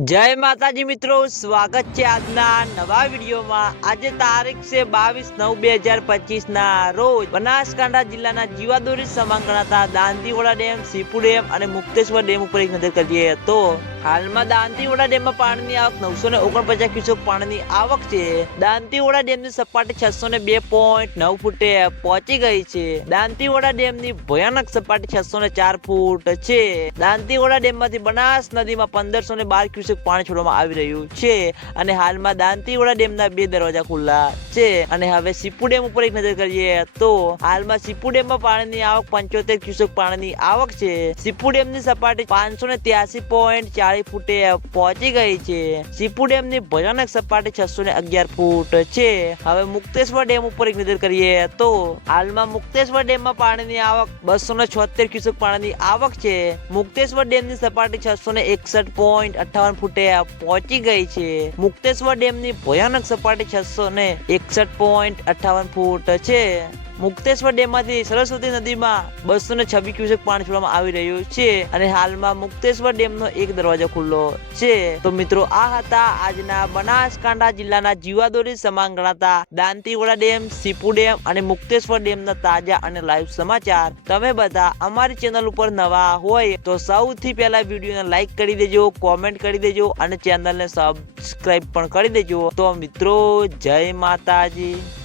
જય માતાજી મિત્રો, સ્વાગત છે આજના નવા વિડીયોમાં. આજે તારીખ છે બાવીસ નવ બે હજાર પચીસ ના રોજ બનાસકાંઠા જિલ્લાના જીવાદોરી સમાન ગણાતા દાંતીવાડા ડેમ, સીપુ ડેમ અને મુક્તેશ્વર ડેમ ઉપર એક નજર કરીએ તો હાલમાં દાંતીવાડા ડેમમાં પાણીની આવક નવસો ને ઓગણપચાસ ક્યુસેક પાણીની આવક છે. દાંતીવાડા ડેમની સપાટી છસો ને બે પોઈન્ટ નવ ફૂટે પહોંચી ગઈ છે. દાંતીવાડા ડેમની ભયાનક સપાટી છસો ને ચાર ફૂટ છે. દાંતીવાડા ડેમમાંથી બનાસ નદીમાં પંદરસો ને બાર ક્યુસેક પાણી છોડવામાં આવી રહ્યું છે અને હાલમાં દાંતીવાડા ડેમના બે દરવાજા ખુલ્લા છે. અને હવે સીપુ ડેમ ઉપર એક નજર કરીએ તો હાલમાં સીપુ ડેમમાં પાણીની આવક પંચોતેર ક્યુસેક પાણીની આવક છે. સીપુ ડેમની સપાટી પાંચસો ને ત્યાસી પોઈન્ટ ચાલીસ ફૂટે પહોંચી ગઈ છે. સીપુ ડેમની ભયાનક સપાટી છસો ને અગિયાર ફૂટ છે. હવે મુક્તેશ્વર ડેમ ઉપર એક નજર કરીએ તો હાલમાં મુક્તેશ્વર ડેમમાં પાણીની આવક બસો ને છોતેર ક્યુસેક પાણીની આવક છે. મુક્તેશ્વર ડેમની સપાટી છસો ને એકસઠ પોઈન્ટ અઠાવન ફૂટે પહોંચી ગઈ છે. મુક્તેશ્વર ડેમની ભયાનક સપાટી છસો ને એકસઠ પોઈન્ટ અઠાવન ફૂટ છે. મુક્તેશ્વર ડેમમાંથી સરસ્વતી નદીમાં બસો ને છવ્વીસ ક્યુસેક પાણી છોડવામાં આવી રહ્યું છે અને હાલમાં મુક્તેશ્વર ડેમનો એક દરવાજો ખુલ્લો છે. તો મિત્રો, આ હતા આજના બનાસકાંઠા જિલ્લાના જીવાદોરી સમાન ગણાતા દાંતીવાડા ડેમ, સીપુ ડેમ અને મુક્તેશ્વર ડેમના તાજા અને લાઈવ સમાચાર. તમે બધા અમારી ચેનલ ઉપર નવા હોય તો સૌથી પહેલા વિડીયોને લાઈક કરી દેજો, કોમેન્ટ કરી દેજો અને ચેનલને સબસ્ક્રાઇબ પણ કરી દેજો. તો મિત્રો, જય માતાજી.